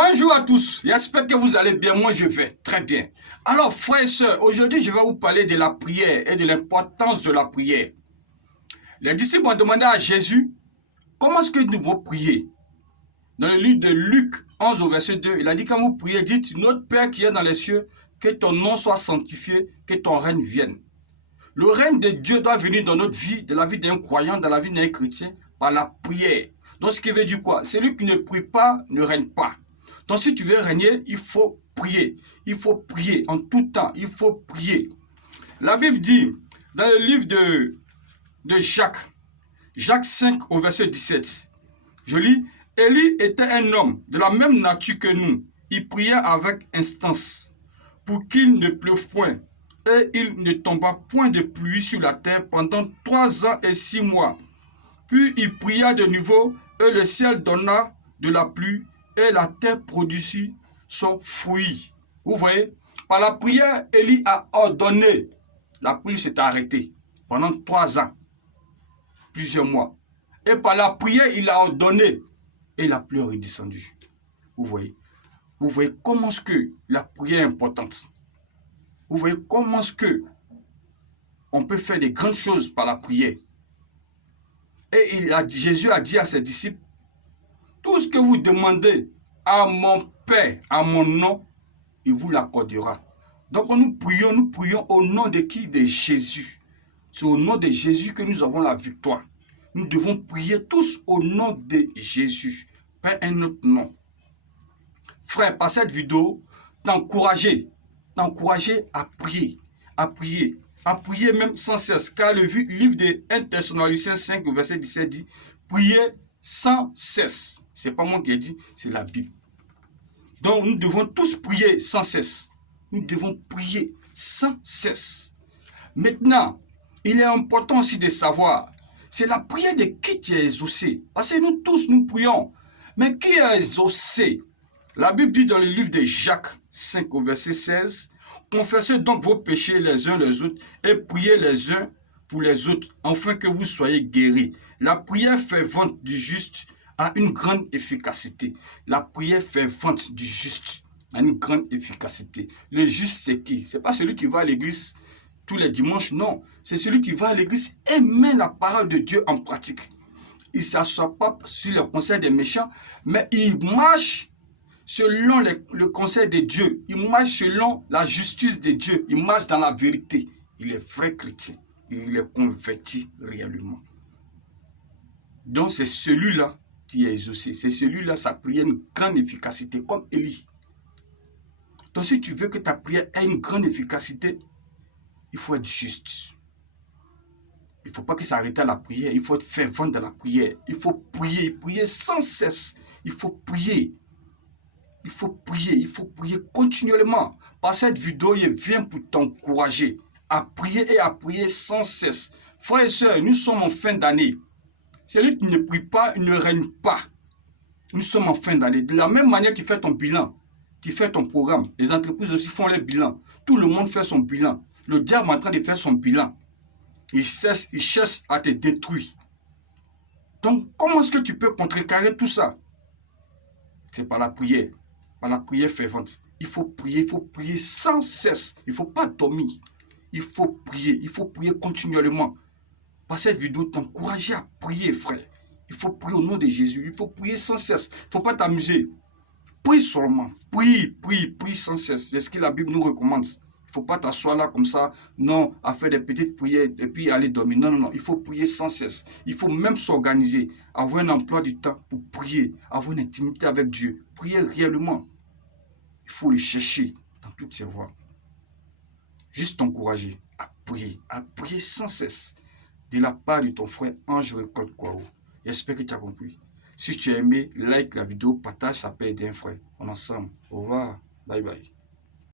Bonjour à tous, j'espère que vous allez bien, moi je vais très bien. Alors frères et sœurs, aujourd'hui je vais vous parler de la prière et de l'importance de la prière. Les disciples ont demandé à Jésus, comment est-ce que nous devons prier? Dans le livre de Luc 11 au verset 2, il a dit quand vous priez, dites, notre Père qui est dans les cieux, que ton nom soit sanctifié, que ton règne vienne. Le règne de Dieu doit venir dans notre vie, de la vie d'un croyant, dans la vie d'un chrétien, par la prière. Donc ce qui veut dire quoi? Celui qui ne prie pas ne règne pas. Donc si tu veux régner, il faut prier. Il faut prier en tout temps. Il faut prier. La Bible dit, dans le livre de Jacques 5 au verset 17, je lis, Élie était un homme de la même nature que nous. Il priait avec instance pour qu'il ne pleuve point. Et il ne tomba point de pluie sur la terre pendant 3 ans et 6 mois. Puis il pria de nouveau, et le ciel donna de la pluie, et la terre produisit son fruit. Vous voyez, par la prière, Élie a ordonné. La pluie s'est arrêtée pendant 3 ans, plusieurs mois. Et par la prière, il a ordonné, et la pluie est descendue. Vous voyez comment est-ce que la prière est importante. Vous voyez comment est-ce que on peut faire des grandes choses par la prière. Et Jésus a dit à ses disciples, tout ce que vous demandez à mon Père, à mon nom, il vous l'accordera. Donc nous prions au nom de qui? De Jésus. C'est au nom de Jésus que nous avons la victoire. Nous devons prier tous au nom de Jésus, pas un autre nom. Frère, par cette vidéo, t'encourager à prier, même sans cesse, car le livre de 1 Thessaloniciens 5, verset 17 dit, priez sans cesse. Ce n'est pas moi qui ai dit, c'est la Bible. Donc nous devons tous prier sans cesse. Nous devons prier sans cesse. Maintenant, il est important aussi de savoir, c'est la prière de qui tu es exaucé. Parce que nous tous, nous prions. Mais qui est exaucé? La Bible dit dans le livre de Jacques 5 au verset 16, confessez donc vos péchés les uns les autres et priez les uns pour les autres, afin que vous soyez guéris. La prière fervente du juste a une grande efficacité. La prière fervente du juste a une grande efficacité. Le juste, c'est qui? Ce n'est pas celui qui va à l'église tous les dimanches, non. C'est celui qui va à l'église et met la parole de Dieu en pratique. Il ne s'assoit pas sur le conseil des méchants, mais il marche selon le conseil de Dieu. Il marche selon la justice de Dieu. Il marche dans la vérité. Il est vrai chrétien. Il est converti réellement. Donc c'est celui-là qui est exaucé. C'est celui-là, sa prière a une grande efficacité, comme Élie. Donc si tu veux que ta prière ait une grande efficacité, il faut être juste. Il ne faut pas que ça s'arrête à la prière. Il faut être fervent dans la prière. Il faut prier sans cesse. Il faut prier. Il faut prier continuellement. Par cette vidéo, il vient pour t'encourager à prier et à prier sans cesse. Frères et sœurs, nous sommes en fin d'année. Celui qui ne prie pas, il ne règne pas. Nous sommes en fin d'année. De la même manière que tu fais ton bilan, tu fais ton programme. Les entreprises aussi font leur bilan. Tout le monde fait son bilan. Le diable est en train de faire son bilan. Il cherche à te détruire. Donc, comment est-ce que tu peux contrecarrer tout ça? C'est par la prière. Par la prière fervente. Il faut prier sans cesse. Il ne faut pas dormir. Il faut prier continuellement. Par cette vidéo, t'encourager à prier, frère. Il faut prier au nom de Jésus. Il faut prier sans cesse. Il ne faut pas t'amuser. Prie seulement. Prie sans cesse. C'est ce que la Bible nous recommande. Il ne faut pas t'asseoir là comme ça, non, à faire des petites prières et puis aller dormir. Non. Il faut prier sans cesse. Il faut même s'organiser, avoir un emploi du temps pour prier, avoir une intimité avec Dieu. Prier réellement. Il faut le chercher dans toutes ses voies. Juste t'encourager à prier sans cesse. De la part de ton frère Ange Récolte Kwao. J'espère que tu as compris. Si tu as aimé, like la vidéo, partage, ça peut aider un frère. On est ensemble. Au revoir. Bye bye.